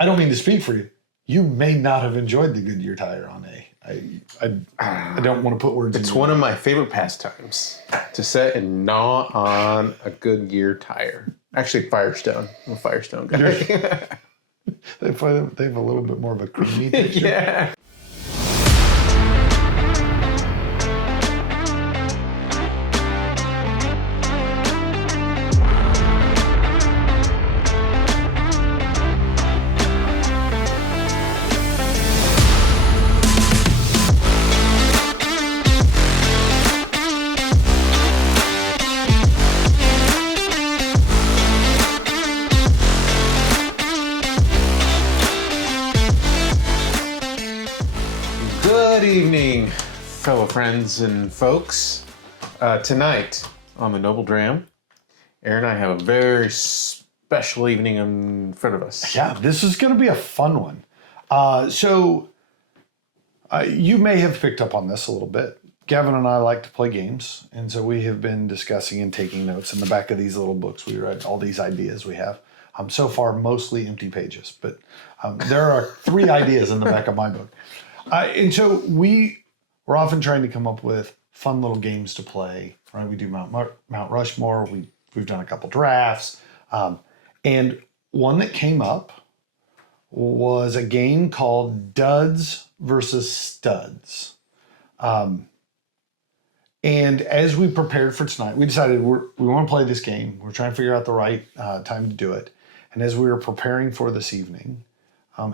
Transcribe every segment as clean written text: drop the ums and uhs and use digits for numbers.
I don't mean to speak for you. You may not have enjoyed the Goodyear tire on A. I don't want to put words in It's your one of my favorite pastimes to sit and gnaw on a Goodyear tire. Actually, Firestone. I'm a Firestone guy. They have a little bit more of a creamy texture. Yeah. Good evening, fellow friends and folks. Tonight on the Noble Dram, Aaron and I have a very special evening in front of us. Yeah, this is going to be a fun one. You may have picked up on this a little bit. Gavin and I like to play games, and so we have been discussing and taking notes. In the back of these little books, we read all these ideas we have. So far, mostly empty pages, but there are 3 ideas in the back of my book. And so we're often trying to come up with fun little games to play, right? We do Mount Rushmore. We've done a couple drafts. And one that came up was a game called Duds versus Studs. And as we prepared for tonight, we decided we want to play this game. We're trying to figure out the right time to do it. And as we were preparing for this evening,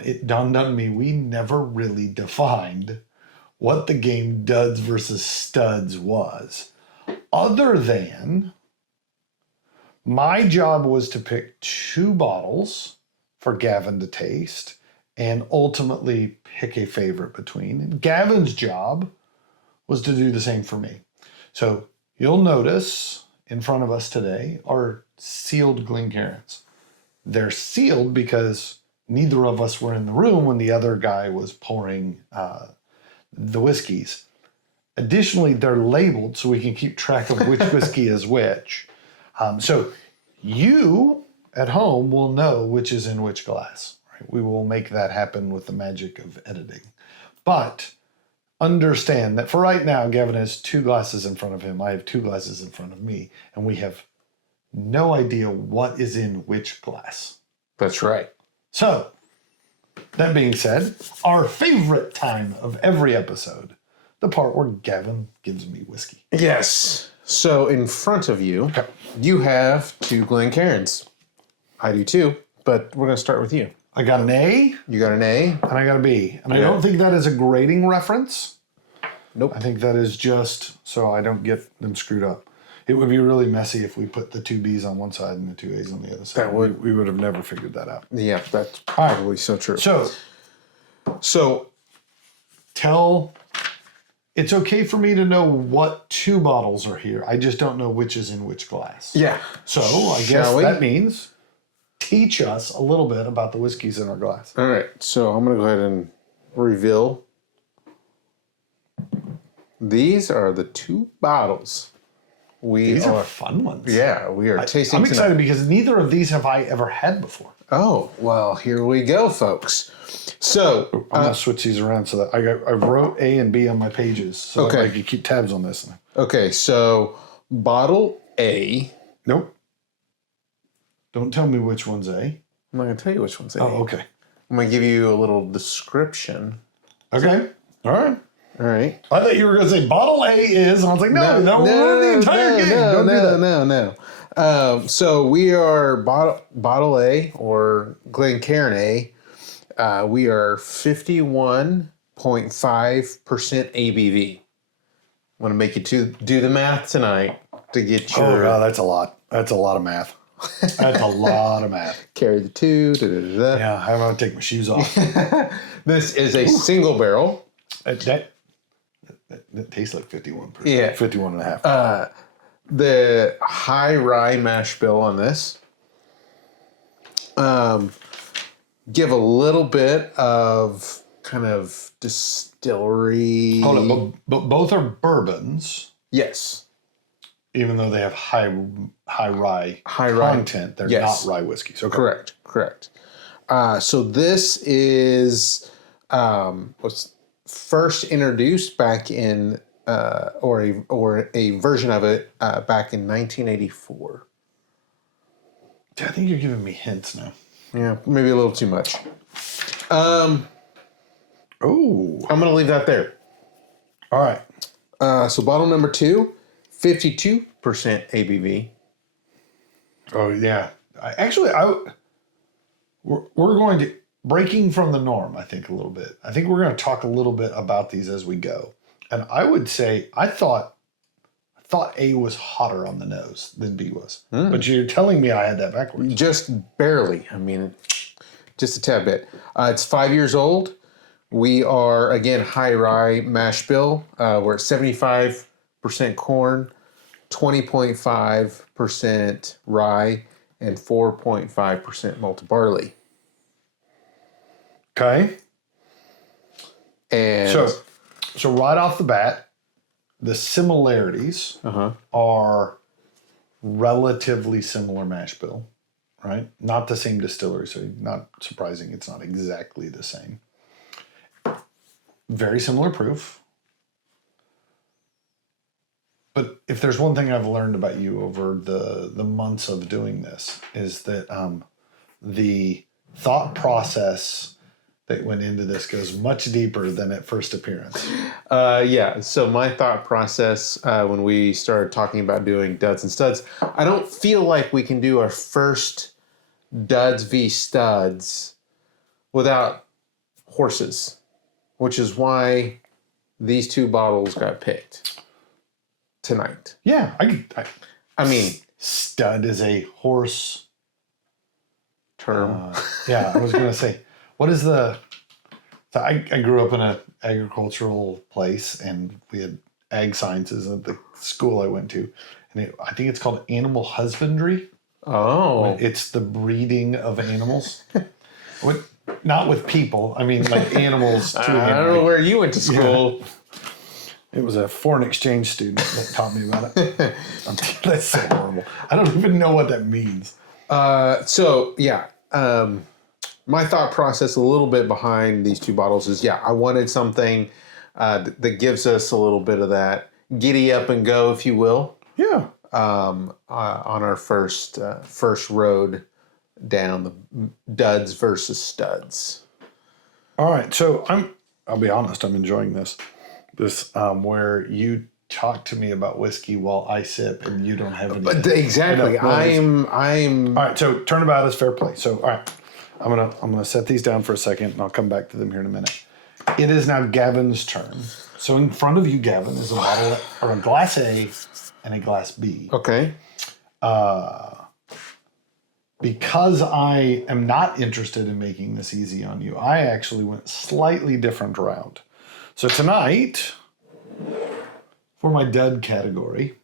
it dawned on me we never really defined what the game Duds versus Studs was. Other than my job was to pick 2 bottles for Gavin to taste and ultimately pick a favorite between. And Gavin's job was to do the same for me. So you'll notice in front of us today are sealed Glencairns. They're sealed because neither of us were in the room when the other guy was pouring the whiskeys. Additionally, they're labeled so we can keep track of which whiskey is which. So you at home will know which is in which glass. Right? We will make that happen with the magic of editing. But understand that for right now, Gavin has 2 glasses in front of him. I have 2 glasses in front of me. And we have no idea what is in which glass. That's right. So, that being said, our favorite time of every episode, the part where Gavin gives me whiskey. Yes. So in front of you, you have 2 Glencairns. I do too, but we're going to start with you. I got an A. You got an A. And I got a B. And I don't think that is a grading reference. Nope. I think that is just so I don't get them screwed up. It would be really messy if we put the 2 B's on one side and the 2 A's on the other side. We would have never figured that out. Yeah, that's probably so true. So it's okay for me to know what 2 bottles are here. I just don't know which is in which glass. Yeah. So I guess that means teach us a little bit about the whiskeys in our glass. All right. So I'm going to go ahead and reveal. These are the 2 bottles. These are fun ones. Yeah, we are tasting. I'm excited because neither of these have I ever had before. Oh, well, here we go, folks. So I'm going to switch these around so that I wrote A and B on my pages so that I can keep tabs on this. Okay, so bottle A. Nope. Don't tell me which one's A. I'm not going to tell you which one's A. Oh, okay. I'm going to give you a little description. Okay. All right. All right. I thought you were going to say bottle A is, and I was like, no, the entire game. Don't do that. No. So we are bottle A or Glencairn A. We are 51.5% ABV. I'm going to make you do the math tonight to get your... Oh, God, that's a lot. That's a lot of math. That's a lot of math. Carry the 2. Yeah, I'm going to take my shoes off. This is a single barrel. That tastes like 51%. Yeah. 51.5. The high rye mash bill on this. Give a little bit of kind of distillery. Hold on, but both are bourbons. Yes. Even though they have high rye content, they're not rye whiskeys. Okay. Correct. So this is was first introduced back in or a version of it back in 1984. I think you're giving me hints now. Yeah, maybe a little too much. Oh. I'm going to leave that there. All right. So bottle number 2, 52% ABV. Oh, yeah. We're going to, breaking from the norm, I think, a little bit. I think we're going to talk a little bit about these as we go. And I would say, I thought A was hotter on the nose than B was. But you're telling me I had that backwards. Just barely. I mean, just a tad bit. It's 5 years old. We are, again, high rye mash bill. We're at 75% corn, 20.5% rye, and 4.5% malted barley. Okay. And so right off the bat, the similarities are relatively similar mash bill, right? Not the same distillery, so not surprising it's not exactly the same. Very similar proof. But if there's one thing I've learned about you over the months of doing this is that the thought process that went into this goes much deeper than at first appearance. Yeah, so my thought process when we started talking about doing duds and studs, I don't feel like we can do our first duds v studs without horses, which is why these two bottles got picked tonight. Yeah, I mean, stud is a horse term. Yeah, I was going to say, what is the... So I grew up in an agricultural place, and we had ag sciences at the school I went to. And I think it's called animal husbandry. Oh. It's the breeding of animals. Not with people. I mean, like animals too. I don't know where you went to school. Yeah. It was a foreign exchange student that taught me about it. That's so horrible. I don't even know what that means. My thought process a little bit behind these two bottles is, I wanted something that gives us a little bit of that giddy up and go, if you will. Yeah. On our first road down the duds versus studs. All right. So I'll be honest, I'm enjoying this where you talk to me about whiskey while I sip and you don't have any. But exactly. I'm all right. So turnabout is fair play. So, all right. I'm gonna set these down for a second, and I'll come back to them here in a minute. It is now Gavin's turn. So in front of you, Gavin, is a bottle or a glass A and a glass B. Okay. Because I am not interested in making this easy on you, I actually went slightly different route. So tonight, for my dud category,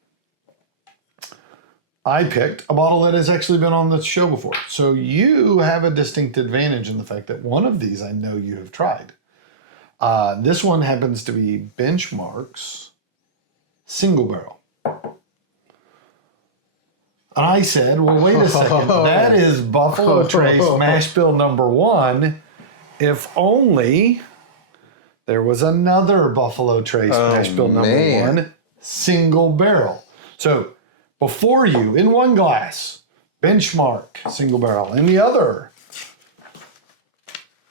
I picked a bottle that has actually been on the show before. So you have a distinct advantage in the fact that one of these I know you have tried. This one happens to be Benchmark's Single Barrel. And I said, well, wait a second. That is Buffalo Trace Mash Bill number 1. If only there was another Buffalo Trace Mash Bill number 1 Single Barrel. So before you, in one glass, Benchmark Single Barrel. In the other,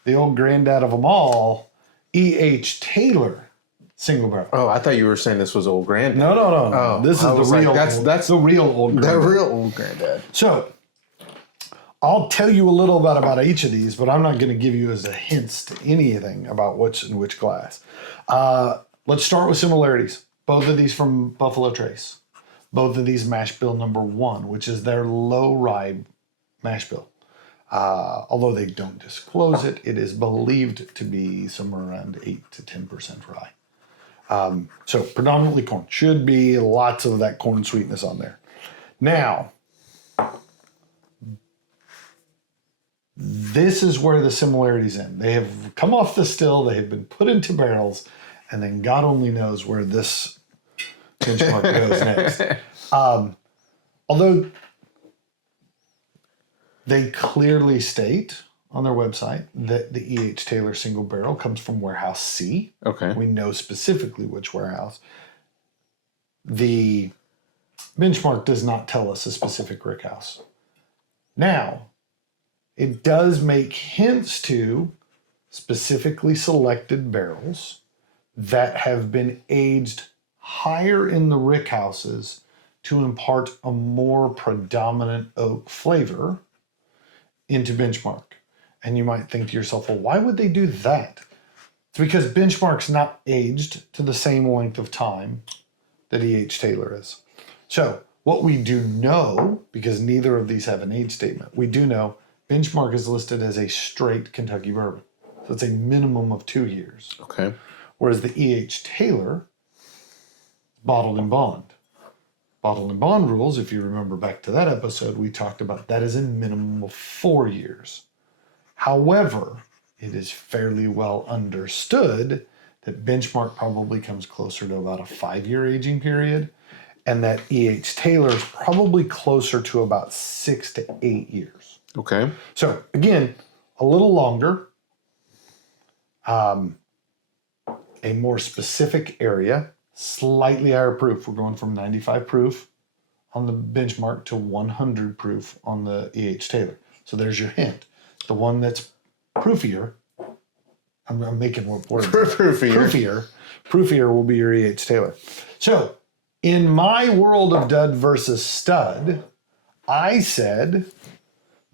the old granddad of them all, E.H. Taylor Single Barrel. Oh, I thought you were saying this was old granddad. No. Oh, this is the real. That's the real old granddad. The real old granddad. So, I'll tell you a little about each of these, but I'm not going to give you as a hints to anything about what's in which glass. Let's start with similarities. Both of these from Buffalo Trace. Both of these mash bill number 1, which is their low rye mash bill. Although they don't disclose it, it is believed to be somewhere around 8 to 10% rye. So predominantly corn. Should be lots of that corn sweetness on there. Now, this is where the similarities end. They have come off the still, they have been put into barrels, and then God only knows where this Benchmark goes next. Although they clearly state on their website that the E.H. Taylor single barrel comes from warehouse C. Okay. We know specifically which warehouse. The benchmark does not tell us a specific rickhouse. Now, it does make hints to specifically selected barrels that have been aged higher in the rickhouses to impart a more predominant oak flavor into benchmark. And you might think to yourself, well, why would they do that? It's because benchmark's not aged to the same length of time that E.H. Taylor is. So what we do know, because neither of these have an age statement, we do know benchmark is listed as a straight Kentucky bourbon. So it's a minimum of 2 years. Okay. Whereas the E.H. Taylor, bottled and bond. Bottled and bond rules, if you remember back to that episode, we talked about that is a minimum of 4 years. However, it is fairly well understood that benchmark probably comes closer to about a 5-year aging period, and that E.H. Taylor is probably closer to about 6 to 8 years. Okay. So again, a little longer, a more specific area, slightly higher proof. We're going from 95 proof on the benchmark to 100 proof on the E.H. Taylor. So there's your hint. The one that's proofier, I'm making what words. Proofier will be your E.H. Taylor. So in my world of dud versus stud, I said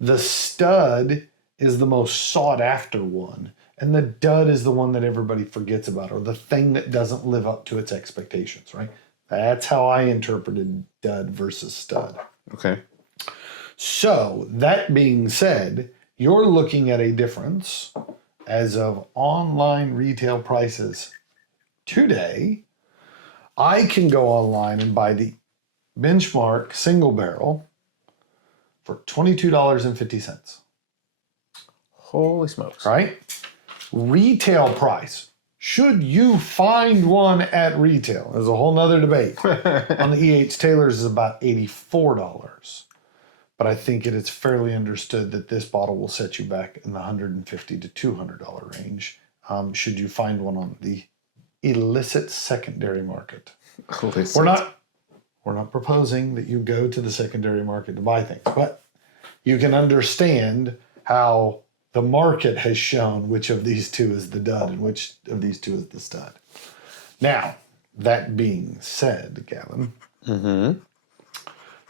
the stud is the most sought after one, and the dud is the one that everybody forgets about, or the thing that doesn't live up to its expectations, right? That's how I interpreted dud versus stud. Okay. So that being said, you're looking at a difference as of online retail prices today. I can go online and buy the benchmark single barrel for $22.50. Holy smokes. Right? Retail price. Should you find one at retail? There's a whole nother debate. On the E.H. Taylor's is about $84. But I think it is fairly understood that this bottle will set you back in the $150 to $200 range. Should you find one on the illicit secondary market? Illicit. We're not proposing that you go to the secondary market to buy things, but you can understand how the market has shown which of these two is the dud and which of these two is the stud. Now, that being said, Gavin,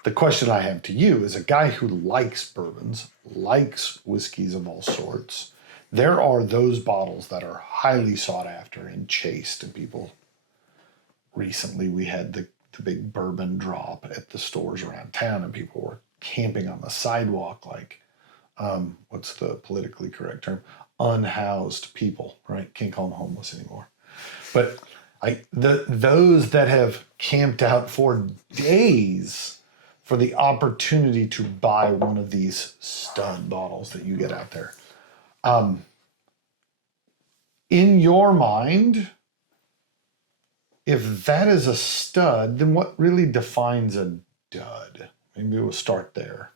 the question I have to you is a guy who likes bourbons, likes whiskeys of all sorts. There are those bottles that are highly sought after and chased, and people. Recently, we had the big bourbon drop at the stores around town, and people were camping on the sidewalk like, what's the politically correct term? Unhoused people, right? Can't call them homeless anymore. But those that have camped out for days for the opportunity to buy one of these stud bottles that you get out there. In your mind, if that is a stud, then what really defines a dud? Maybe we'll start there.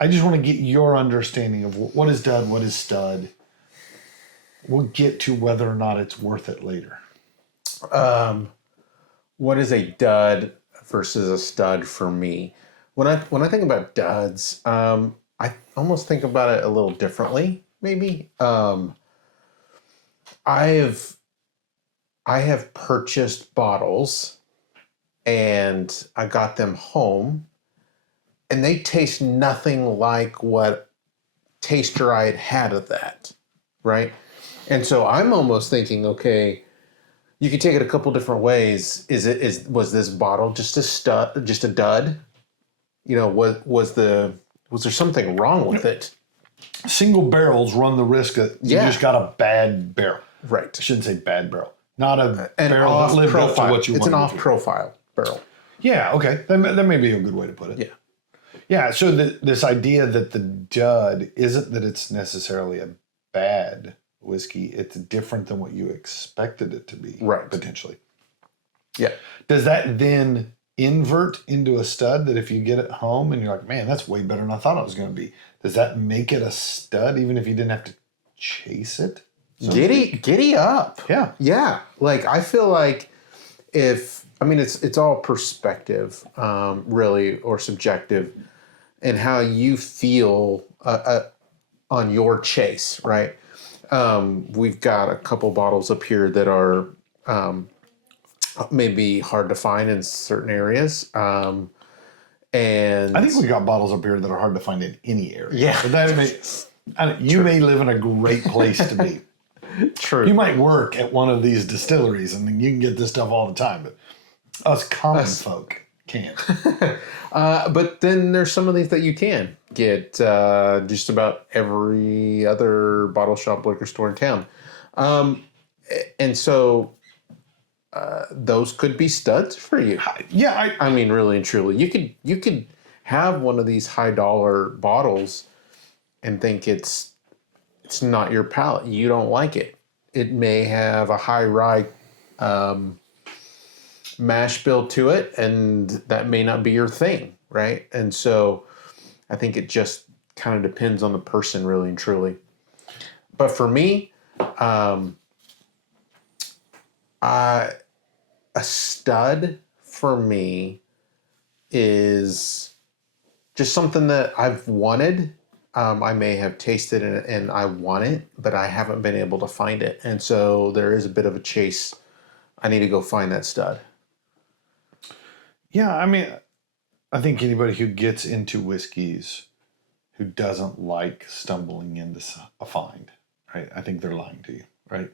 I just want to get your understanding of what is dud, what is stud. We'll get to whether or not it's worth it later. What is a dud versus a stud for me? When I think about duds, I almost think about it a little differently. Maybe I have purchased bottles, and I got them home, and they taste nothing like what taster I had of that, right? And so I'm almost thinking, okay, you could take it a couple different ways. Was this bottle just a dud? You know, was there something wrong with it? Single barrels run the risk that you just got a bad barrel. Right. I shouldn't say bad barrel. Not a An barrel that lived up to what you wanted. It's an off-profile barrel. Yeah, okay. That may be a good way to put it. Yeah. Yeah, so this idea that the dud isn't that it's necessarily a bad whiskey, it's different than what you expected it to be, right? Potentially. Yeah. Does that then invert into a stud that if you get it home and you're like, man, that's way better than I thought it was going to be? does that make it a stud even if you didn't have to chase it? Giddy up. Yeah. Yeah. Like, I feel like it's all perspective, really, or subjective, and how you feel on your chase, right? We've got a couple bottles up here that are maybe hard to find in certain areas. And I think we got bottles up here that are hard to find in any area. Yeah. But you may live in a great place to be. True. You might work at one of these distilleries and you can get this stuff all the time, but us common folk can't. But then there's some of these that you can get just about every other bottle shop, liquor store in town. And so those could be studs for you. Yeah. I mean, really and truly. You could have one of these high dollar bottles and think it's not your palate. You don't like it. It may have a high rye mash bill to it, and that may not be your thing, right? And so I think it just kind of depends on the person, really and truly. But for me, a stud for me is just something that I've wanted. I may have tasted it and I want it, but I haven't been able to find it. And so there is a bit of a chase. I need to go find that stud. Yeah, I mean, I think anybody who gets into whiskeys who doesn't like stumbling into a find, right? I think they're lying to you, right?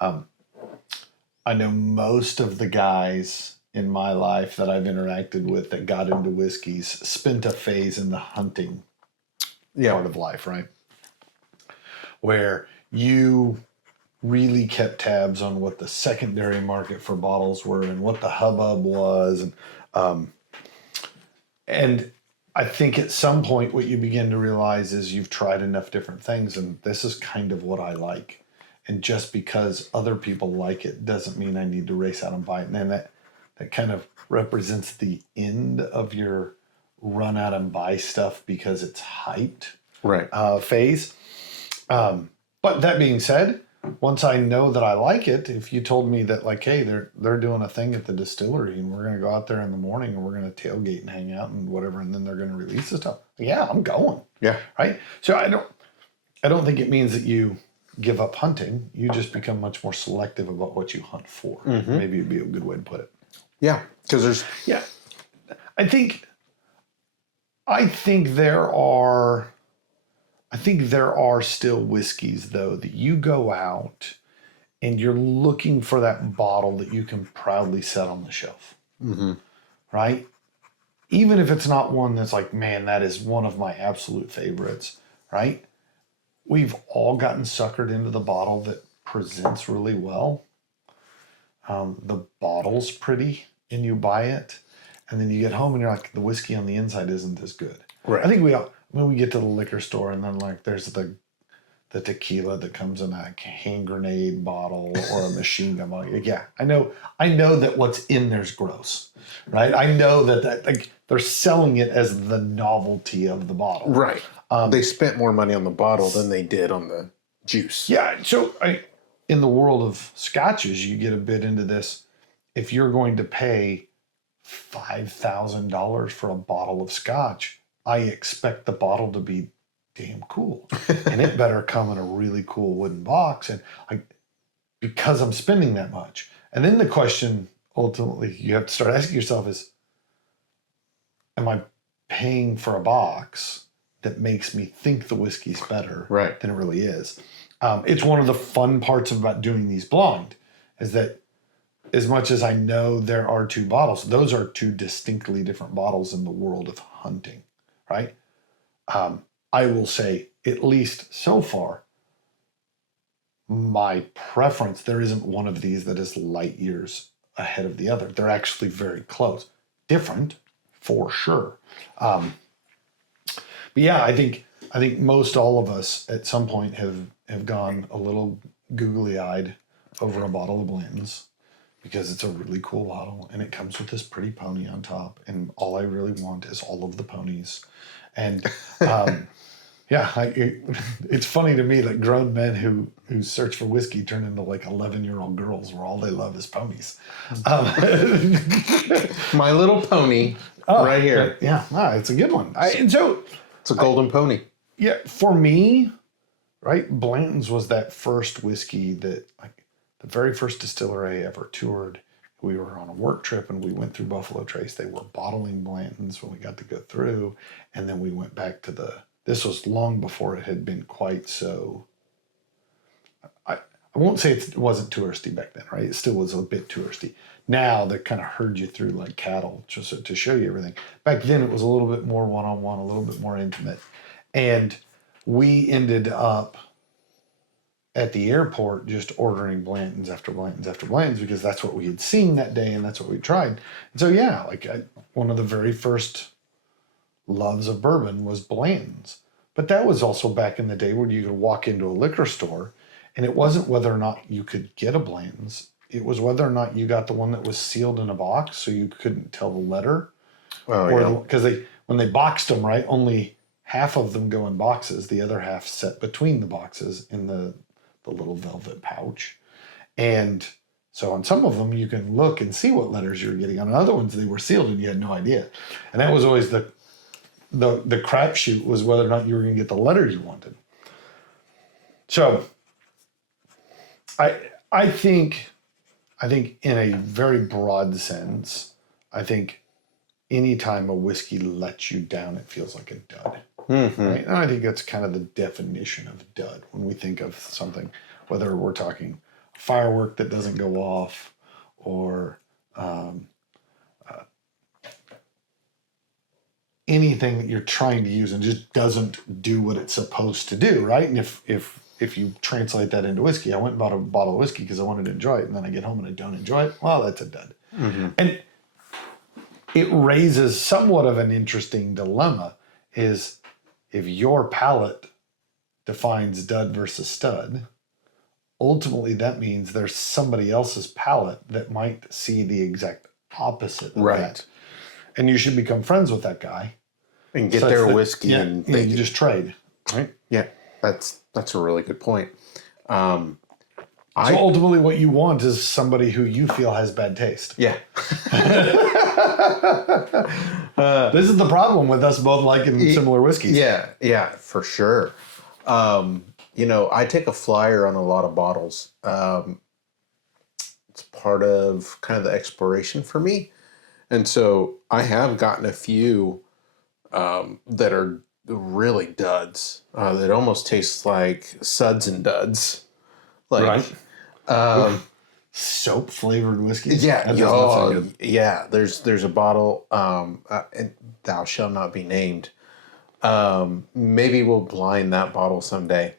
I know most of the guys in my life that I've interacted with that got into whiskeys spent a phase in the hunting part of life, right? Where you really kept tabs on what the secondary market for bottles were and what the hubbub was. And I think at some point what you begin to realize is you've tried enough different things and this is kind of what I like. And just because other people like it doesn't mean I need to race out and buy it. And then that kind of represents the end of your run out and buy stuff because it's hyped phase. But that being said, once I know that I like it, if you told me that like, hey, they're doing a thing at the distillery and we're going to go out there in the morning and we're going to tailgate and hang out and whatever, and then they're going to release the stuff. Yeah, I'm going. Yeah. Right. So I don't think it means that you give up hunting. You just become much more selective about what you hunt for. Mm-hmm. Maybe it'd be a good way to put it. Yeah. Because I think there are still whiskeys, though, that you go out and you're looking for that bottle that you can proudly set on the shelf, right? Even if it's not one that's like, man, that is one of my absolute favorites, right? We've all gotten suckered into the bottle that presents really well. The bottle's pretty and you buy it, and then you get home and you're like, the whiskey on the inside isn't as good. Right. I think when we get to the liquor store and then like there's the tequila that comes in a hand grenade bottle or a machine gun bottle. Yeah, I know that what's in there's gross, right? I know that like they're selling it as the novelty of the bottle. Right. They spent more money on the bottle than they did on the juice. Yeah. So in the world of scotches, you get a bit into this. If you're going to pay $5,000 for a bottle of scotch, I expect the bottle to be damn cool. And it better come in a really cool wooden box. And because I'm spending that much. And then the question ultimately you have to start asking yourself is, am I paying for a box that makes me think the whiskey's better than it really is? It's one of the fun parts about doing these blind is that as much as I know there are two bottles, those are two distinctly different bottles in the world of hunting, right? I will say, at least so far, my preference, there isn't one of these that is light years ahead of the other. They're actually very close. Different, for sure. But yeah, I think most all of us at some point have gone a little googly-eyed over a bottle of Blantons because it's a really cool bottle and it comes with this pretty pony on top. And all I really want is all of the ponies. And Yeah, it's funny to me that grown men who search for whiskey turn into like 11-year-old girls where all they love is ponies. My Little Pony, right here. Yeah, it's a good one. It's a golden pony. Yeah, for me, right, Blantons was that first whiskey that, like, the very first distillery I ever toured. We were on a work trip and we went through Buffalo Trace. They were bottling Blantons when we got to go through. And then we went back to this was long before it had been quite so, I won't say it wasn't touristy back then, right? It still was a bit touristy. Now they kind of herd you through like cattle just to show you everything. Back then it was a little bit more one-on-one, a little bit more intimate. And we ended up at the airport just ordering Blantons after Blantons after Blantons because that's what we had seen that day and that's what we tried. And so, yeah, like one of the very first loves of bourbon was Blantons. But that was also back in the day when you could walk into a liquor store and it wasn't whether or not you could get a Blantons. It was whether or not you got the one that was sealed in a box so you couldn't tell the letter. Because when they boxed them, right, only half of them go in boxes. The other half set between the boxes in the little velvet pouch. And so on some of them, you can look and see what letters you're getting. On other ones, they were sealed and you had no idea. And that was always the crapshoot was whether or not you were going to get the letter you wanted. So I think in a very broad sense, I think anytime a whiskey lets you down, it feels like a dud. Mm-hmm. Right? And I think that's kind of the definition of dud when we think of something, whether we're talking a firework that doesn't go off or anything that you're trying to use and just doesn't do what it's supposed to do, right? And if you translate that into whiskey, I went and bought a bottle of whiskey because I wanted to enjoy it, and then I get home and I don't enjoy it, well, that's a dud. Mm-hmm. And it raises somewhat of an interesting dilemma is if your palate defines dud versus stud, ultimately that means there's somebody else's palate that might see the exact opposite of that. And you should become friends with that guy. And get their whiskey. And you just trade. Right? Yeah, that's a really good point. So ultimately what you want is somebody who you feel has bad taste. Yeah. This is the problem with us both liking similar whiskeys. Yeah, for sure. I take a flyer on a lot of bottles. It's part of kind of the exploration for me. And so I have gotten a few that are really duds. That almost taste like suds and duds. Like, right. Soap flavored whiskey. Yeah. Yeah. There's a bottle, and thou shall not be named. Maybe we'll blind that bottle someday.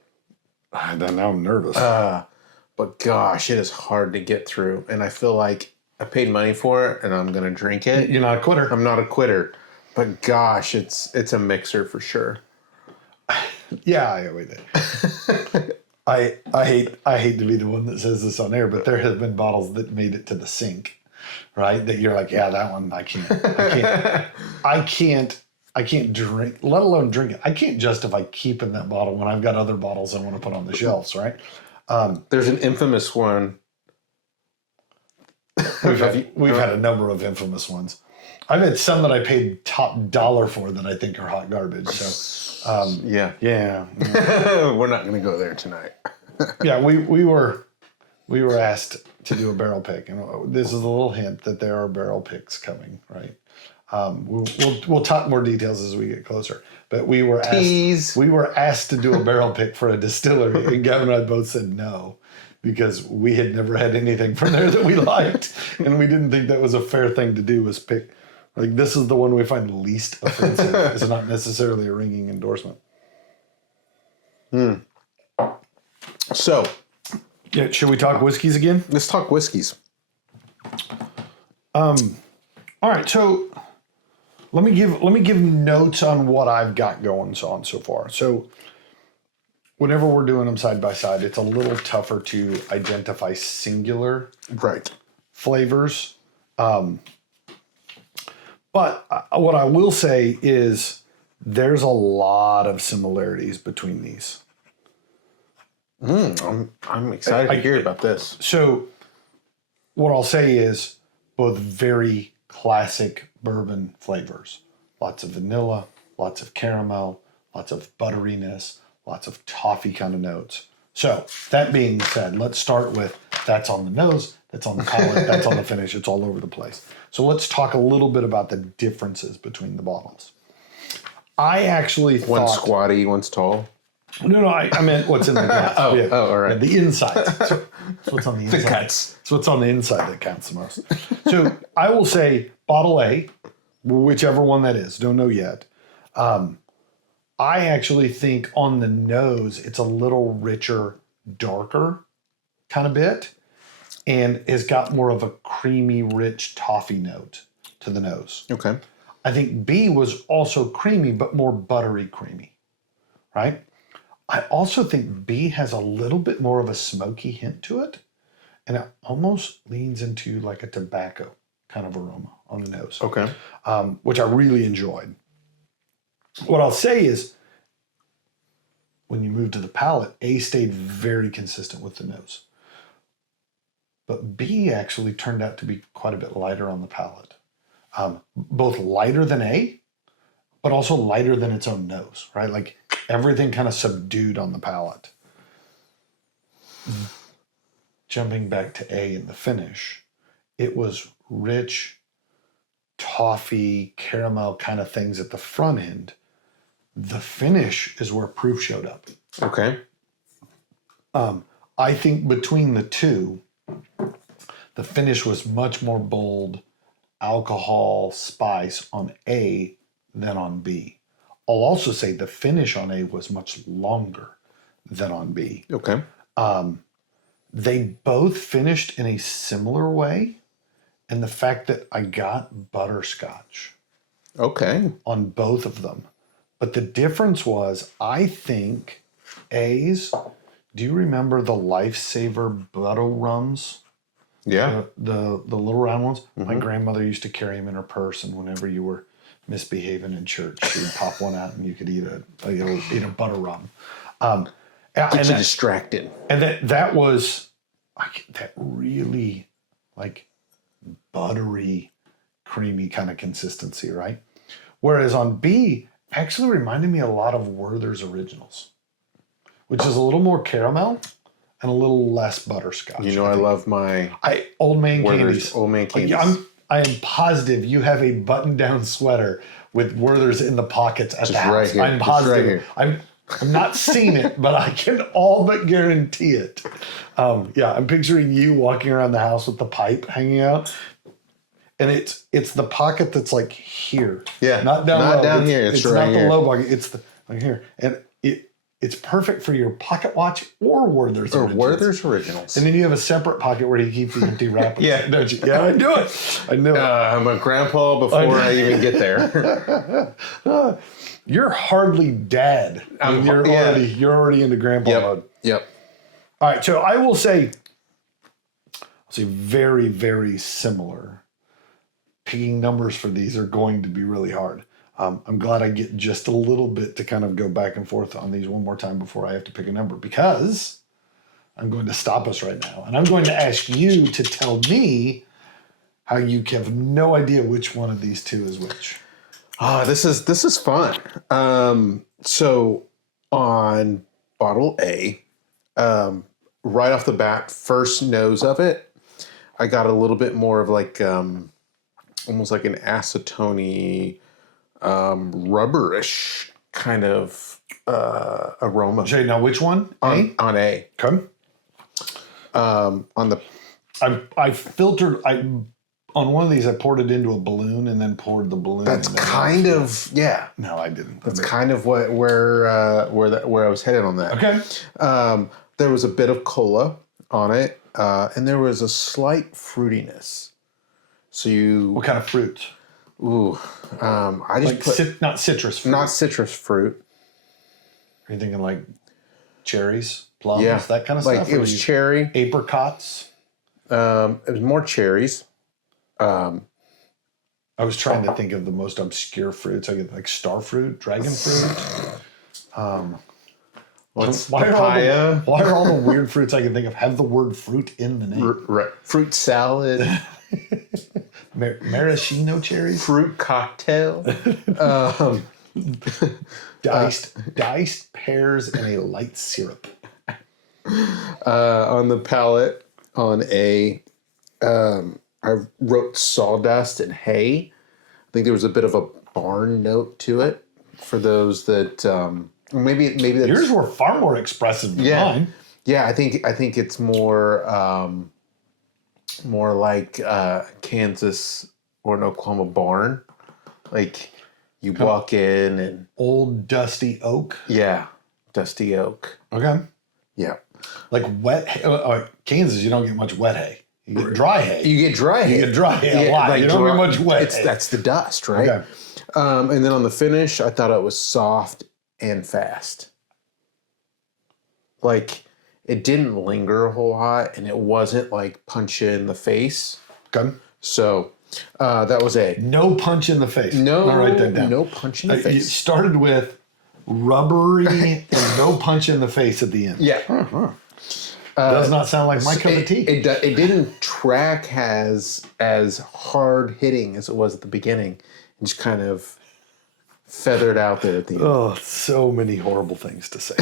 Now I'm nervous. But gosh, it is hard to get through. And I feel like I paid money for it and I'm going to drink it. You're not a quitter. I'm not a quitter. But gosh, it's a mixer for sure. Yeah, I hate to be the one that says this on air, but there have been bottles that made it to the sink, right? That you're like, yeah, that one I can't drink, let alone drink it. I can't justify keeping that bottle when I've got other bottles I want to put on the shelves, right? There's an infamous one. We've had a number of infamous ones. I've had some that I paid top dollar for that I think are hot garbage. So, yeah. We're not going to go there tonight. Yeah, we were asked to do a barrel pick, and this is a little hint that there are barrel picks coming, right? We'll talk more details as we get closer. But we were asked to do a barrel pick for a distillery, and Gavin and I both said no, because we had never had anything from there that we liked, and we didn't think that was a fair thing to do. Was pick like this is the one we find least offensive. It's not necessarily a ringing endorsement. So, yeah, should we talk whiskeys again? Let's talk whiskeys. All right, so let me give notes on what I've got going so far. So whenever we're doing them side by side, it's a little tougher to identify singular flavors. But what I will say is There's a lot of similarities between these. I'm excited to hear about this. So what I'll say is both very classic bourbon flavors. Lots of vanilla, lots of caramel, lots of butteriness, lots of toffee kind of notes. So that being said, let's start with that's on the nose, that's on the palate, that's on the finish. It's all over the place. So let's talk a little bit about the differences between the bottles. I actually thought... One's squatty, one's tall. No, I meant what's in the glass. All right. The inside. So what's on the inside. The cuts. So what's on the inside that counts the most. So I will say bottle A, whichever one that is, don't know yet. I actually think on the nose, it's a little richer, darker kind of bit, and has got more of a creamy, rich toffee note to the nose. Okay. I think B was also creamy, but more buttery creamy, right? I also think B has a little bit more of a smoky hint to it, and it almost leans into like a tobacco kind of aroma on the nose. Okay. Which I really enjoyed. What I'll say is, when you move to the palate, A stayed very consistent with the nose. But B actually turned out to be quite a bit lighter on the palate. Both lighter than A, but also lighter than its own nose, right? Like everything kind of subdued on the palate. Jumping back to A in the finish, it was rich, toffee, caramel kind of things at the front end. The finish is where proof showed up. Okay. I think between the two, the finish was much more bold, alcohol, spice on A than on B. I'll also say the finish on A was much longer than on B. Okay. They both finished in a similar way, and the fact that I got butterscotch on both of them. But the difference was, I think A's, do you remember the Lifesaver Bottle Rums? Yeah. The little round ones? Mm-hmm. My grandmother used to carry them in her purse, and whenever you were misbehaving in church, she'd pop one out and you could eat a butter rum. Get you distracted. And that was like that really like buttery, creamy kind of consistency, right? Whereas on B, actually reminded me a lot of Werther's Originals, which is a little more caramel and a little less butterscotch. You know, I love my Old Man Werther's Candies. Old Man Candies. I am positive you have a button-down sweater with Werther's in the pockets at the house. Right here. I'm positive. Right here. I'm not seeing it, but I can all but guarantee it. I'm picturing you walking around the house with the pipe hanging out. And it's the pocket that's like here. Yeah. Not down here. It's right not here. the low pocket. It's the like here. And it's perfect for your pocket watch or Werther's Originals. Werther's Originals. And then you have a separate pocket where you keep the empty wrappers. Yeah. Don't you? Yeah, I knew it. I knew it. I'm a grandpa before I even get there. You're hardly dad. You're already into grandpa mode. Yep. All right, so I will say very, very similar. Picking numbers for these are going to be really hard. I'm glad I get just a little bit to kind of go back and forth on these one more time before I have to pick a number, because I'm going to stop us right now. And I'm going to ask you to tell me how you have no idea which one of these two is which. Oh, this is fun. So on bottle A, right off the bat, first nose of it, I got a little bit more of like almost like an acetone, rubberish kind of aroma. Jay, now which one? On A. Okay. On the I filtered. On one of these, I poured it into a balloon and then poured the balloon. That's kind of No, I didn't. That's kind of where I was headed on that. Okay. There was a bit of cola on it, and there was a slight fruitiness. So what kind of fruit? Ooh, I just like not citrus fruit. Not citrus fruit. Are you thinking like cherries, plums, that kind of like stuff? It was cherry, apricots. It was more cherries. I was trying to think of the most obscure fruits. I get like star fruit, dragon fruit. What's Why papaya? why are all the weird fruits I can think of have the word fruit in the name? Fruit salad. Maraschino cherries? Fruit cocktail. Diced pears and a light syrup. On the palate, on a, I wrote sawdust and hay. I think there was a bit of a barn note to it for those that maybe that's, Yours were far more expressive than mine. Yeah, I think it's more like Kansas or an Oklahoma barn. Like you walk in and Old dusty oak. yeah, dusty oak. Okay. Yeah. Like wet hay. Kansas, you don't get much wet hay. You get dry hay. You get dry hay. You get dry hay a lot. Like you don't get much wet hay. That's the dust, right? Okay. And then on the finish, I thought it was soft and fast. Like it didn't linger a whole lot, and it wasn't like punch you in the face. Okay. So that was A. No punch in the face. No, I'll write that down. no punch in the You face. started with rubbery and no punch in the face at the end. Yeah. Does not sound like my cup of tea. It didn't track as hard hitting as it was at the beginning. It just kind of feathered out there at the end. Oh, so many horrible things to say.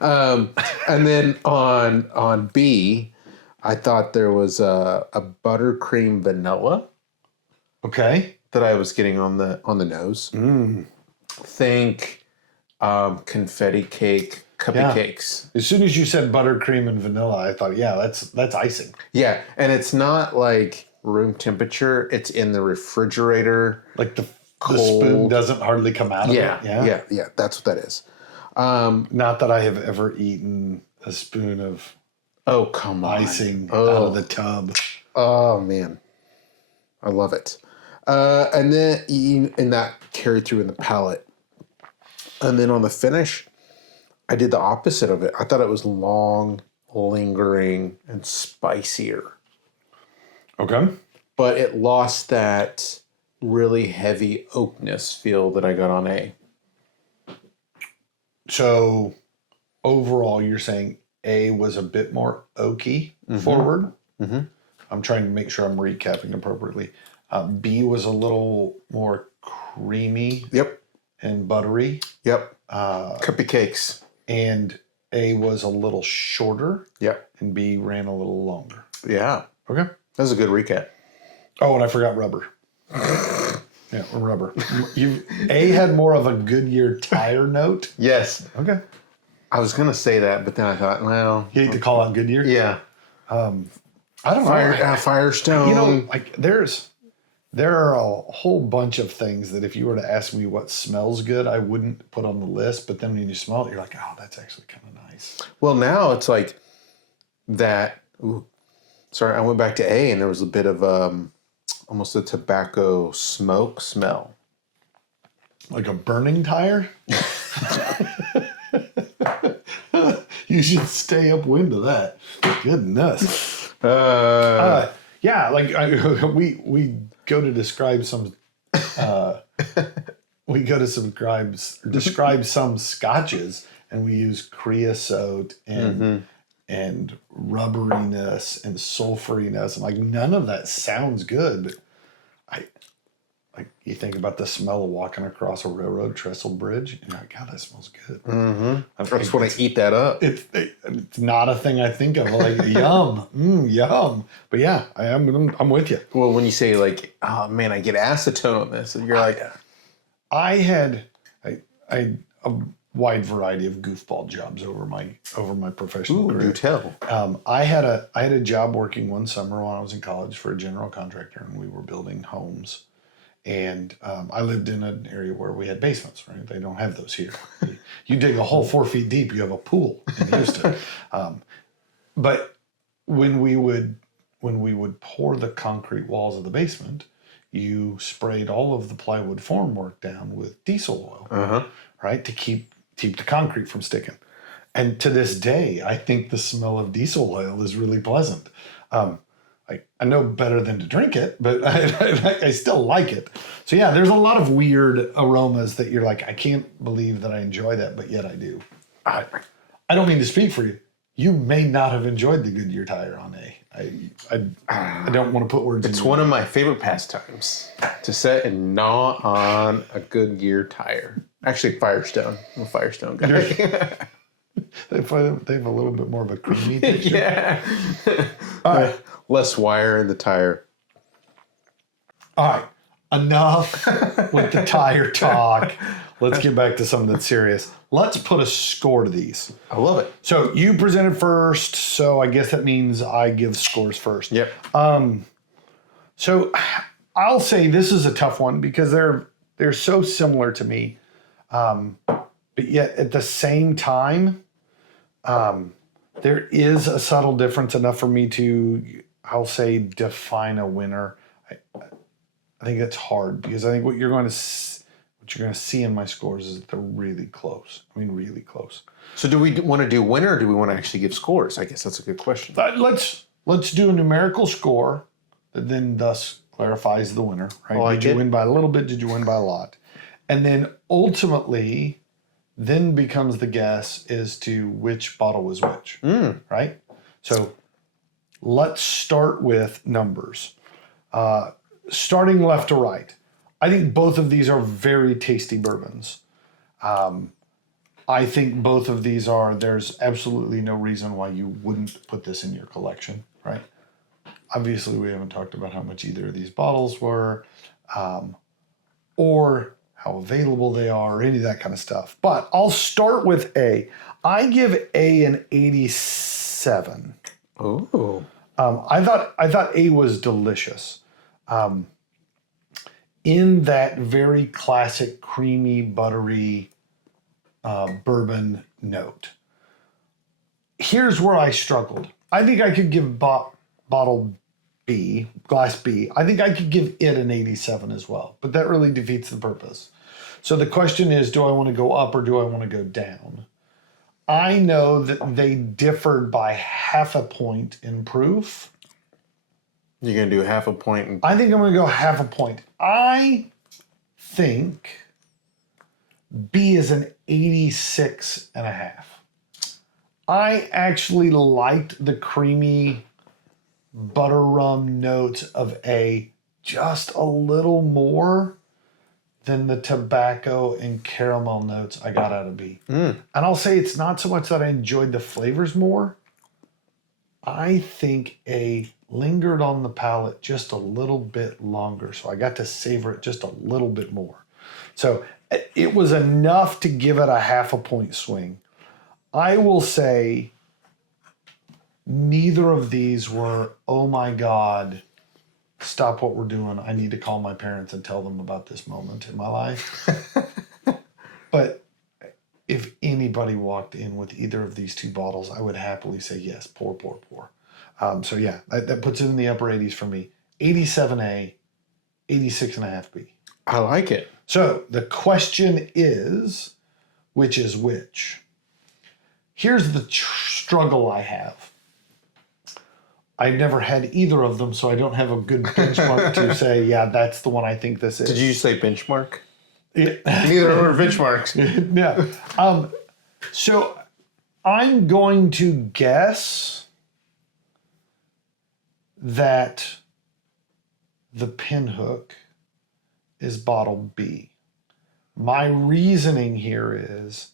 And then on B, I thought there was a buttercream vanilla Okay. that I was getting on the nose. Think confetti cake, cupcakes. As soon as you said buttercream and vanilla, I thought, yeah, that's icing. Yeah, and it's not like room temperature. It's in the refrigerator. Like the spoon doesn't hardly come out of it. Yeah. That's what that is. Not that I have ever eaten a spoon of Oh, come on. icing out of the tub. Oh, man. I love it. And then and that carried through in the palate. And then on the finish, I did the opposite of it. I thought it was long, lingering, and spicier. Okay. But it lost that really heavy oakness feel that I got on A. So overall, you're saying A was a bit more oaky forward. Mm-hmm. I'm trying to make sure I'm recapping appropriately. B was a little more creamy Yep. and buttery. Yep. Cupcakes. And A was a little shorter. Yep. And B ran a little longer. Yeah. Okay. That was a good recap. Oh, and I forgot rubber. Yeah, rubber. A had more of a Goodyear tire note. Yes. Okay. I was going to say that, but then I thought, well. You hate to call out Goodyear? Yeah. I don't know. Firestone. You know, like there are a whole bunch of things that if you were to ask me what smells good, I wouldn't put on the list. But then when you smell it, you're like, oh, that's actually kind of nice. Well, now it's like that. Ooh, sorry, I went back to A, and there was a bit of almost a tobacco smoke smell. Like a burning tire? You should stay upwind of that. Goodness. Yeah, like we go to describe some. We go to describe some scotches, and we use creosote and rubberiness and sulfuriness, and like none of that sounds good. But you think about the smell of walking across a railroad trestle bridge, and you're like, God, that smells good. Mm-hmm. I just want to eat that up. It's not a thing I think of. Like yum, yum. But yeah, I'm with you. Well, when you say like, oh man, I get acetone on this, and you're like, I had a wide variety of goofball jobs over my professional career. Do tell. I had a job working one summer when I was in college for a general contractor, and we were building homes. And I lived in an area where we had basements, right? They don't have those here. You dig a hole 4 feet deep, you have a pool in Houston. But when we would pour the concrete walls of the basement, you sprayed all of the plywood formwork down with diesel oil, right, to keep the concrete from sticking. And to this day, I think the smell of diesel oil is really pleasant. I know better than to drink it, but I still like it. So yeah, there's a lot of weird aromas that you're like, I can't believe that I enjoy that, but yet I do. I don't mean to speak for you. You may not have enjoyed the Goodyear tire on A. I don't want to put words in It's your one of my favorite pastimes to sit and gnaw on a Goodyear tire. Actually, Firestone. I'm a Firestone guy. They have a little bit more of a creamy texture. Yeah. All right. Less wire in the tire. All right. Enough with the tire talk. Let's get back to something that's serious. Let's put a score to these. I love it. So you presented first, so I guess that means I give scores first. Yep. So I'll say this is a tough one because they're so similar to me, but yet at the same time, there is a subtle difference enough for me to, I'll say, define a winner. I think that's hard because I think what you're going to see in my scores is that they're really close. I mean, really close. So do we want to do winner or do we want to actually give scores? I guess that's a good question. Let's do a numerical score that then thus clarifies the winner. Right? Did you win by a little bit? Did you win by a lot? And then ultimately, then becomes the guess as to which bottle was which. Right? So let's start with numbers. Starting left to right. I think both of these are very tasty bourbons. I think both of these there's absolutely no reason why you wouldn't put this in your collection, right? Obviously, we haven't talked about how much either of these bottles were, or how available they are, or any of that kind of stuff. But I'll start with A. I give A an 87. Oh. I thought A was delicious. In that very classic creamy, buttery bourbon note. Here's where I struggled. I think I could give bottle B, glass B, I think I could give it an 87 as well, but that really defeats the purpose. So the question is, do I want to go up or do I want to go down? I know that they differed by half a point in proof. You're going to do half a point? I think I'm going to go half a point. I think B is an 86 and a half. I actually liked the creamy butter rum notes of A just a little more than the tobacco and caramel notes I got out of B. And I'll say it's not so much that I enjoyed the flavors more. I think A lingered on the palate just a little bit longer, so I got to savor it just a little bit more. So it was enough to give it a half a point swing. I will say neither of these were, oh my God, stop what we're doing. I need to call my parents and tell them about this moment in my life. But if anybody walked in with either of these two bottles, I would happily say yes, pour, pour, pour. So yeah, that puts it in the upper 80s for me. 87A, 86.5 B. I like it. So the question is, which is which? Here's the struggle I have. I've never had either of them, so I don't have a good benchmark to say, yeah, that's the one I think this is. Did you say benchmark? Yeah. Neither are benchmarks. Yeah. So I'm going to guess that the Pinhook is bottle B. My reasoning here is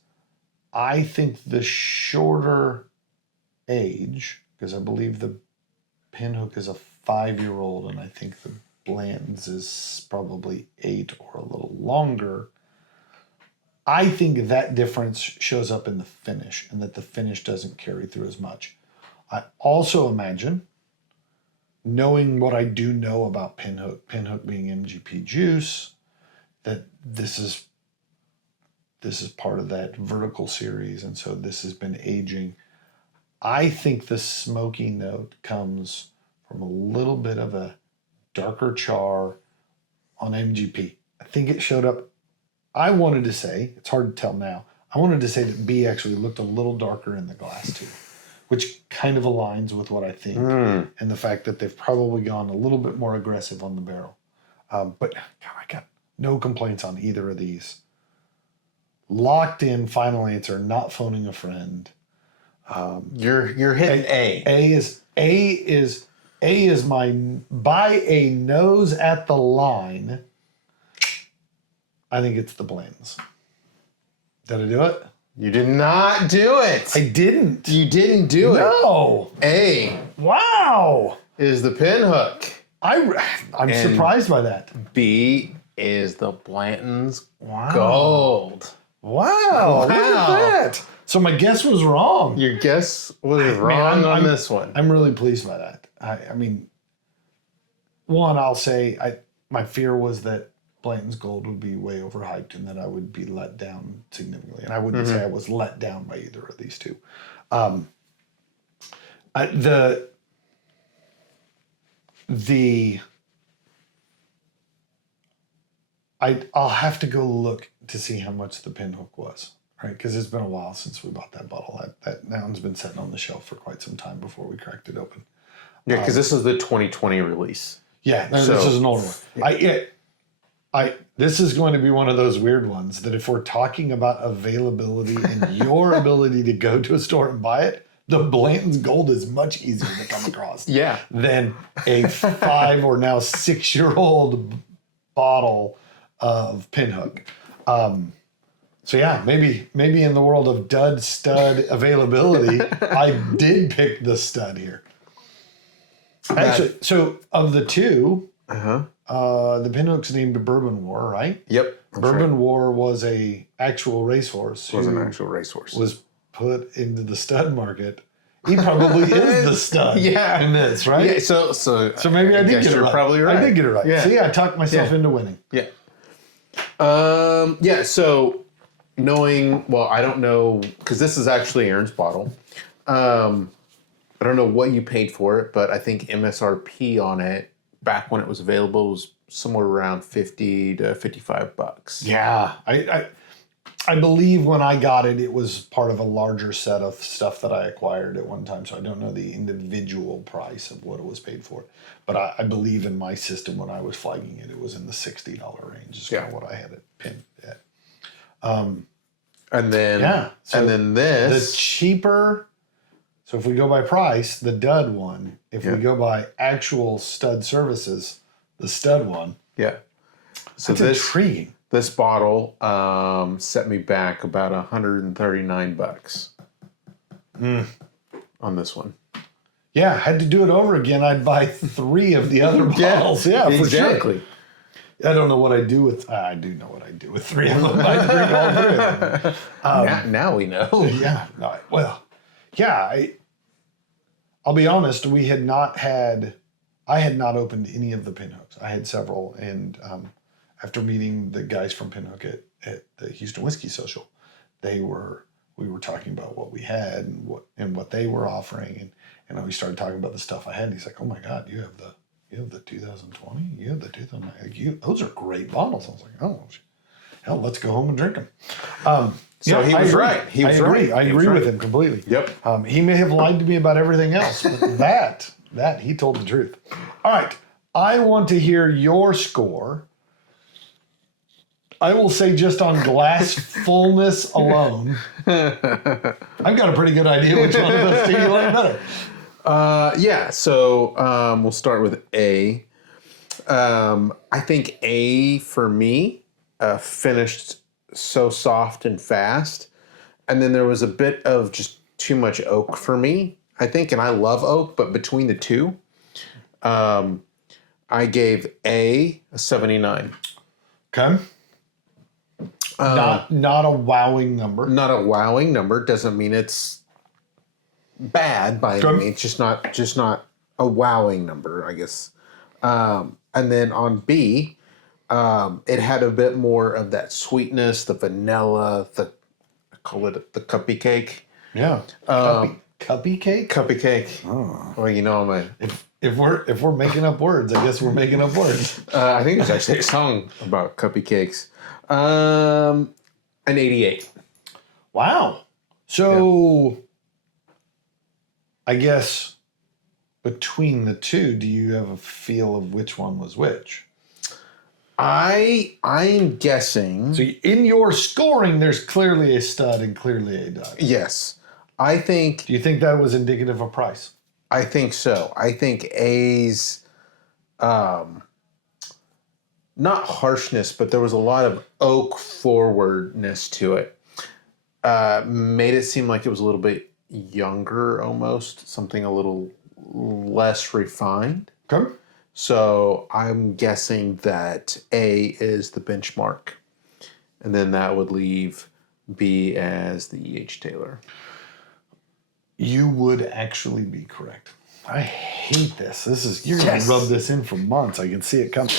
I think the shorter age, because I believe the Pinhook is a 5-year-old and I think the Blantons is probably 8 or a little longer. I think that difference shows up in the finish and that the finish doesn't carry through as much. I also imagine, knowing what I do know about Pinhook being MGP juice, that this is part of that vertical series, and so this has been aging. I think the smoky note comes from a little bit of a darker char on MGP. I think it showed up. I wanted to say, it's hard to tell now, I wanted to say that B actually looked a little darker in the glass too, which kind of aligns with what I think, and the fact that they've probably gone a little bit more aggressive on the barrel. But God, I got no complaints on either of these. Locked in final answer, not phoning a friend. You're hitting A. A is my by a nose at the line. I think it's the Blantons. Did I do it? You did not do it. I didn't. You didn't do it. No. A Wow. is the Pinhook. I'm surprised by that. B is the Blantons Wow. Gold. Wow. Look at that. So my guess was wrong. Your guess was wrong on this one. I'm really pleased by that. I mean, one, I'll say my fear was that Blanton's Gold would be way overhyped and that I would be let down significantly. And I wouldn't say I was let down by either of these two. I'll have to go look to see how much the Pinhook was, right? Because it's been a while since we bought that bottle. That one's been sitting on the shelf for quite some time before we cracked it open. Yeah, because this is the 2020 release. Yeah, this is an older one. This is going to be one of those weird ones that if we're talking about availability and your ability to go to a store and buy it, the Blanton's Gold is much easier to come across than a 5 or now 6-year-old bottle of Pinhook. So yeah, maybe in the world of dud stud availability, I did pick the stud here. Actually, so of the two, the Pinhook's named Bourbon War, right? Yep. Bourbon War was a actual racehorse. Was an actual racehorse. Was put into the stud market. He probably is the stud in this, right? Yeah, so maybe I did get it right. Probably right. I did get it right. Yeah. See, I talked myself into winning. Yeah. So knowing, well, I don't know, because this is actually Aaron's bottle. I don't know what you paid for it, but I think MSRP on it back when it was available was somewhere around $50 to $55. Yeah, I believe when I got it, it was part of a larger set of stuff that I acquired at one time. So I don't know the individual price of what it was paid for, but I believe in my system when I was flagging it, it was in the $60 range. Is kind of what I had it pinned at. And then and then this the cheaper. So if we go by price, the dud one. If we go by actual stud services, the stud one. Yeah. So that's intriguing. This bottle set me back about $139 on this one. Yeah, had to do it over again. I'd buy 3 of the other bottles. Yeah, exactly. For sure. I don't know what I do with. I do know what I do with 3 of them. I drink all 3 of them. Now we know. Yeah. No, well. Yeah. I'll be honest. I had not opened any of the Pinhooks. I had several, and after meeting the guys from Pinhook at the Houston Whiskey Social, we were talking about what we had and what they were offering, and we started talking about the stuff I had. And he's like, "Oh my God, you have the 2020, you have the 2009. Those are great bottles." I was like, "Oh, hell, let's go home and drink them." So he was right. I agree with him completely. Yep. He may have lied to me about everything else, but that he told the truth. All right, I want to hear your score. I will say just on glass fullness alone, I've got a pretty good idea which one of those 2 you like better. So we'll start with A. I think A for me finished so soft and fast. And then there was a bit of just too much oak for me, I think. And I love oak, but between the two, I gave A 79. Okay. Not a wowing number. Not a wowing number. Doesn't mean it's bad by any means. Just not a wowing number, I guess. And then on B, it had a bit more of that sweetness, the vanilla, I call it the cuppy cake. Yeah. Cuppy cake? Cuppy cake. Oh. Well, you know, if we're making up words, I guess we're making up words. I think there's actually a song about cuppy cakes. An 88. Wow. So I guess between the two, do you have a feel of which one was which? I'm guessing. So in your scoring, there's clearly a stud and clearly a dud. Yes. I think Do you think that was indicative of price? I think so. I think A's not harshness, but there was a lot of oak forwardness to it. Made it seem like it was a little bit younger almost, something a little less refined. Okay. So I'm guessing that A is the benchmark. And then that would leave B as the E.H. Taylor. You would actually be correct. I hate this. You're going Yes. to rub this in for months. I can see it coming.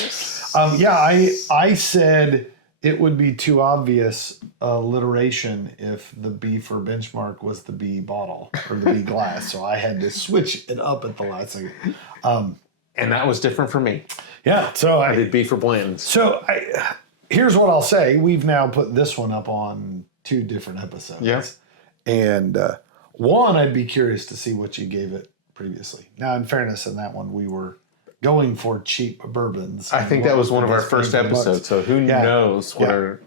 I said it would be too obvious alliteration if the B for benchmark was the B bottle or the B glass. So I had to switch it up at the last second. And that was different for me. Yeah. So I did B for Blantons. here's what I'll say. We've now put this one up on 2 different episodes. Yes. And one, I'd be curious to see what you gave it previously. Now, in fairness, in that one, we were going for cheap bourbons. I think that was one of our first episodes, so who knows what our...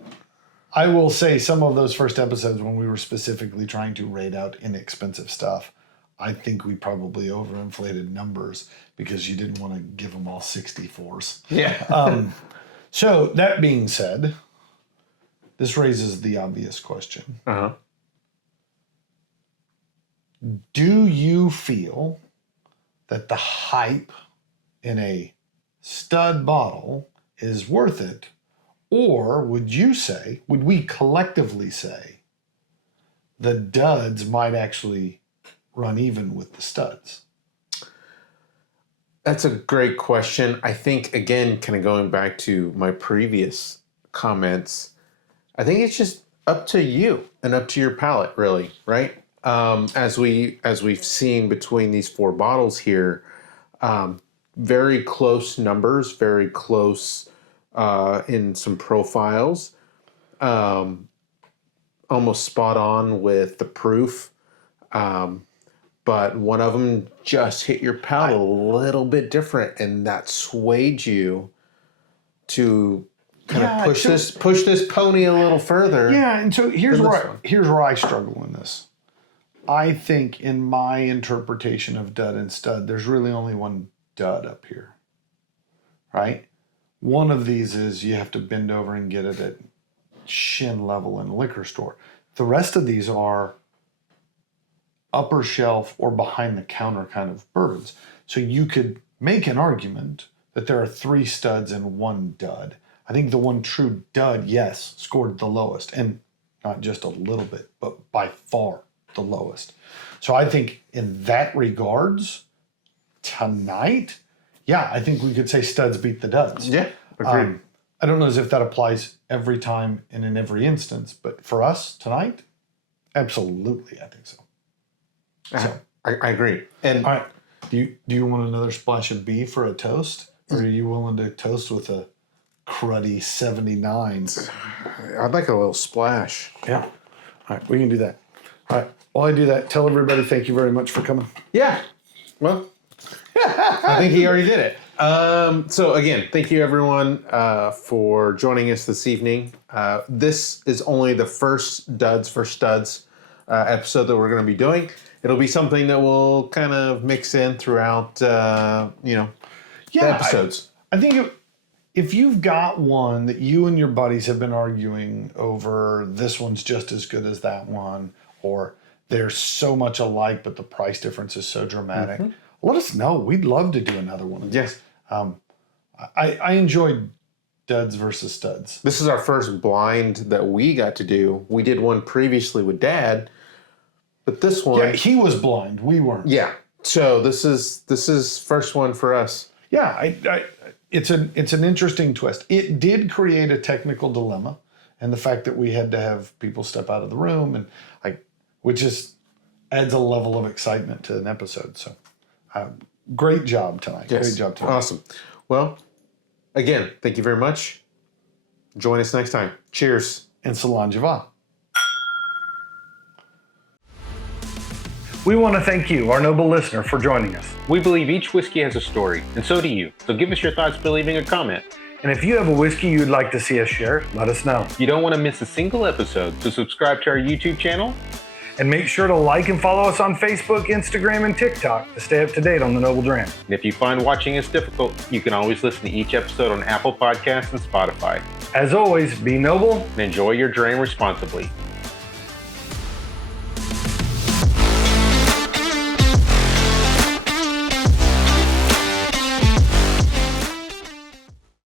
I will say some of those first episodes when we were specifically trying to rate out inexpensive stuff, I think we probably overinflated numbers because you didn't want to give them all 64s. Yeah. So that being said, this raises the obvious question. Uh-huh. Do you feel that the hype in a stud bottle is worth it? Or would we collectively say, the duds might actually run even with the studs? That's a great question. I think, again, kind of going back to my previous comments, I think it's just up to you and up to your palate, really, right? As we've seen between these 4 bottles here, very close numbers, very close in some profiles, almost spot on with the proof. But one of them just hit your palate a little bit different, and that swayed you to kind of push this pony a little further. Yeah, and so here's where I struggle in this. I think in my interpretation of dud and stud, there's really only one dud up here, right? One of these is you have to bend over and get it at shin level in a liquor store. The rest of these are upper shelf or behind the counter kind of bourbons. So you could make an argument that there are 3 studs and 1 dud. I think the one true dud, yes, scored the lowest, and not just a little bit, but by far the lowest. So I think in that regards, tonight, yeah, I think we could say studs beat the duds. Yeah, agreed. I don't know as if that applies every time and in every instance, but for us tonight, absolutely, I think so. So I agree. And all right, do you want another splash of B for a toast, or are you willing to toast with a cruddy 79? I'd like a little splash. Yeah. All right, we can do that. All right. While I do that, tell everybody thank you very much for coming. Yeah. Well, I think he already did it. So again, thank you everyone for joining us this evening. This is only the first Duds for Studs episode that we're going to be doing. It'll be something that we'll kind of mix in throughout, the episodes. I think if you've got one that you and your buddies have been arguing over, this one's just as good as that one, or they're so much alike, but the price difference is so dramatic, let us know. We'd love to do another one of these. I enjoyed Duds versus Studs. This is our first blind that we got to do. We did one previously with Dad, but this one... Yeah, he was blind. We weren't. Yeah. So this is first one for us. Yeah, it's an interesting twist. It did create a technical dilemma, and the fact that we had to have people step out of the room, and which just adds a level of excitement to an episode. So, great job tonight. Yes. Great job tonight. Awesome. Well, again, thank you very much. Join us next time. Cheers. And Salon Java. We want to thank you, our noble listener, for joining us. We believe each whiskey has a story, and so do you. So give us your thoughts by leaving a comment. And if you have a whiskey you'd like to see us share, let us know. You don't want to miss a single episode, so subscribe to our YouTube channel. And make sure to like and follow us on Facebook, Instagram, and TikTok to stay up to date on the Noble Dram. And if you find watching us difficult, you can always listen to each episode on Apple Podcasts and Spotify. As always, be noble and enjoy your dram responsibly.